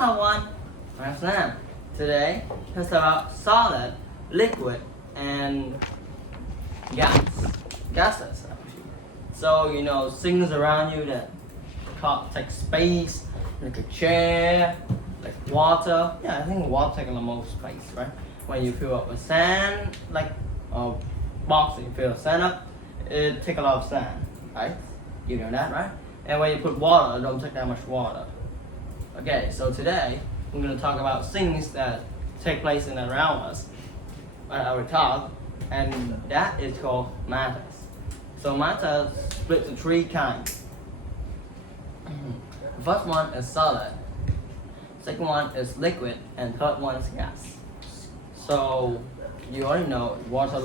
Hello one, I'm Sam. Today, it's about solid, liquid, and gases. So things around you that take space, like a chair, like water. Yeah, I think water takes the most space, right? When you fill up with sand, like a box, you fill sand up, it takes a lot of sand, right? You know that, right? And when you put water, it don't take that much water. Okay, so today we're going to talk about things that take place in and around us at our talk, and that is called matters. So matter split into three kinds. The first one is solid, second one is liquid, and third one is gas. So you already know water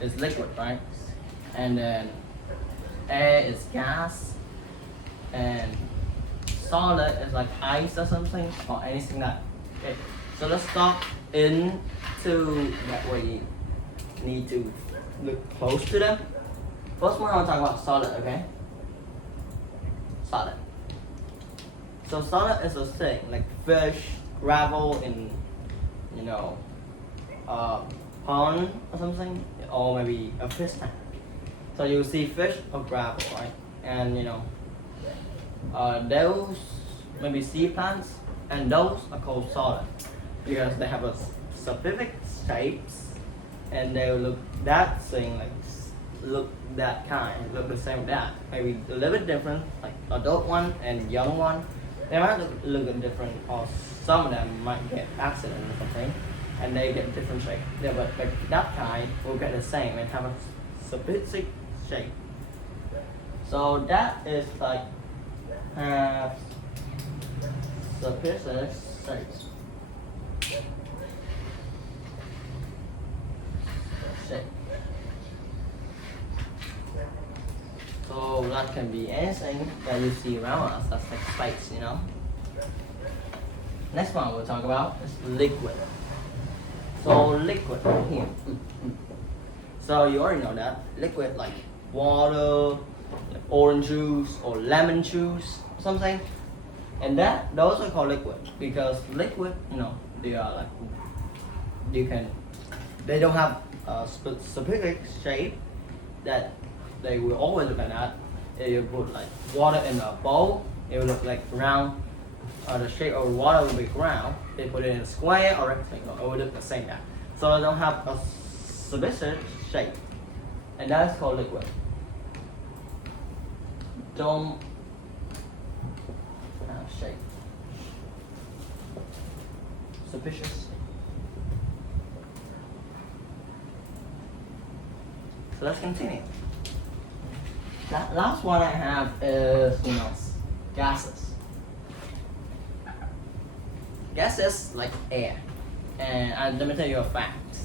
is liquid, right? And then air is gas, and solid is like ice or something, or anything like it. So let's start into that we need to look close to them. First one I want to talk about solid, okay? Solid. So solid is a thing like fish, gravel in pond or something, or maybe a fish tank. So you see fish or gravel, right? And those maybe sea plants, and those are called solid because they have a specific shapes, and they look that thing look that kind, look the same with that. Maybe a little bit different, like adult one and young one. They might look different, or some of them might get accident or something, and they get different shape. Yeah, but that kind will get the same and have a specific shape. So that is like specific shapes. Shape. So that can be anything that you see around us. That's like space, Next one we'll talk about is liquid. So liquid here. So you already know that liquid like water, like orange juice or lemon juice, something. And those are called liquid because liquid, they are like they don't have a specific shape that they will always look like that. If you put like water in a bowl, it will look like round. The shape of water will be round. They put it in a square or rectangle, it will look the same that. So they don't have a specific shape, and that is called liquid. Don't have shape. Sufficient. So let's continue. That last one I have is gases. Gases like air, and let me tell you a fact.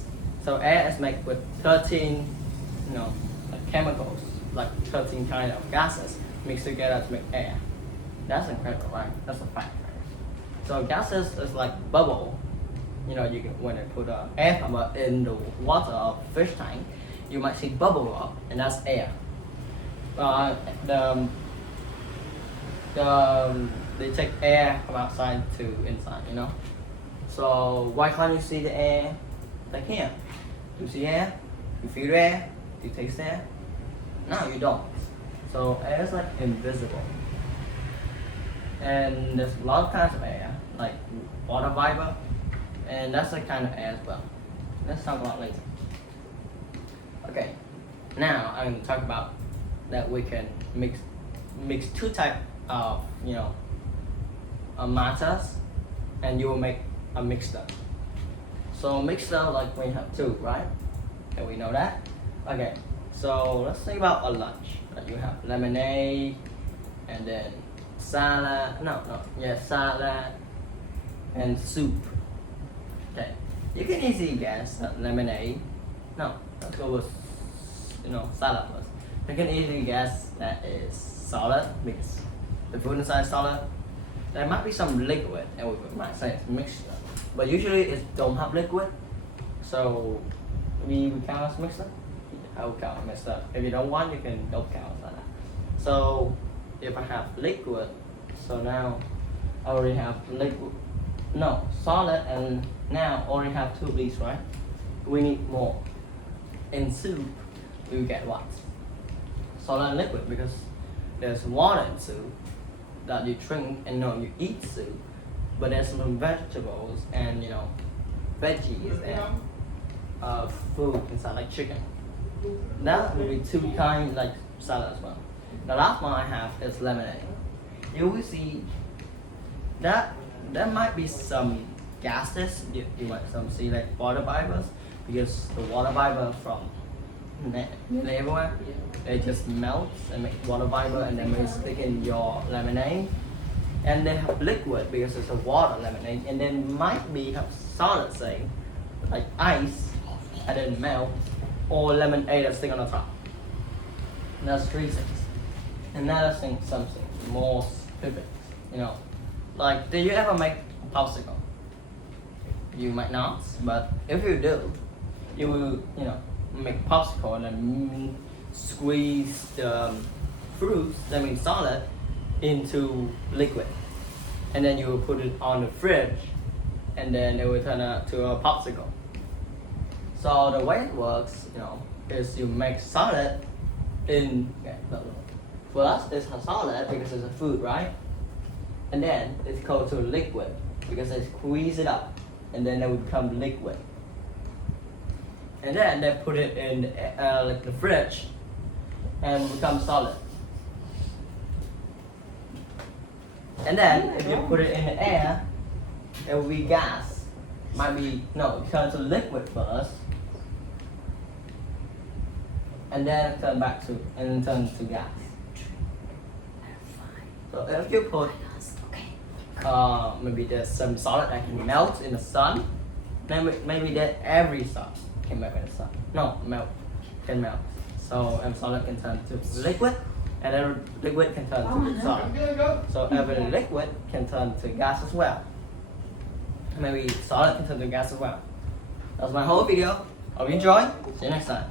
So air is made with 13, like chemicals, like 13 kind of gases mixed together to make air. That's incredible, right? That's a fact, right? So gases is like bubble. You can when you put an air pump in the water of fish tank, you might see bubble up, and that's air. They take air from outside to inside, So why can't you see the air like here? You see air? You feel the air? You taste the air? No, you don't. So air is like invisible. And there's a lot of kinds of air, like water vapor, and that's a kind of air as well. Let's talk about later. Okay, now I'm going to talk about that we can mix two types of matters, and you will make a mixture. So mixture like we have two, right? And we know that. Okay, so let's think about a lunch. You have lemonade, and then salad. Salad and soup. Okay, you can easily guess that lemonade. No, let's go with salad first. You can easily guess that is solid because the food inside is solid. There might be some liquid, and we might say it's mixture, but usually it don't have liquid. So we count as mixture. I will count as mixture. If you don't want, you can don't count as that. So if I have liquid, so now I already have no, solid, and now already have 2 of these, right? We need more. In soup, we get what? Solid and liquid, because there's water in soup that you drink and you eat soup, but there's some vegetables and veggies and food inside, like chicken. That will be 2 kinds like salad as well. The last one I have is lemonade. You will see that there might be some gases. You might see like water vapors, because the water vapor from everywhere, it just melts and make water vapor, and then when you stick in your lemonade, and then have liquid because it's a water lemonade, and then might be have solid, say like ice, and then melt, or lemonade that stick on the top. That's 3 things. Another thing, something more specific, like, do you ever make popsicle? You might not, but if you do, you will, make popsicle and then squeeze the fruits, that means solid, into liquid, and then you will put it on the fridge, and then it will turn out to a popsicle. So the way it works, is you make solid in, first it's a solid because it's a food, right? And then it's called to liquid because they squeeze it up, and then it will become liquid. And then they put it in like the fridge and become solid. And then if you put it in the air, it will be gas. Might be, turn to liquid first, and then turn back to, and turn to gas. So if you put, maybe there's some solid that can melt in the sun, then maybe that every solid can melt in the sun. Can melt. So solid can turn to liquid, and then liquid can turn to solid. So every liquid can turn to gas as well. Maybe solid can turn to gas as well. That's my whole video. Hope you enjoy. See you next time.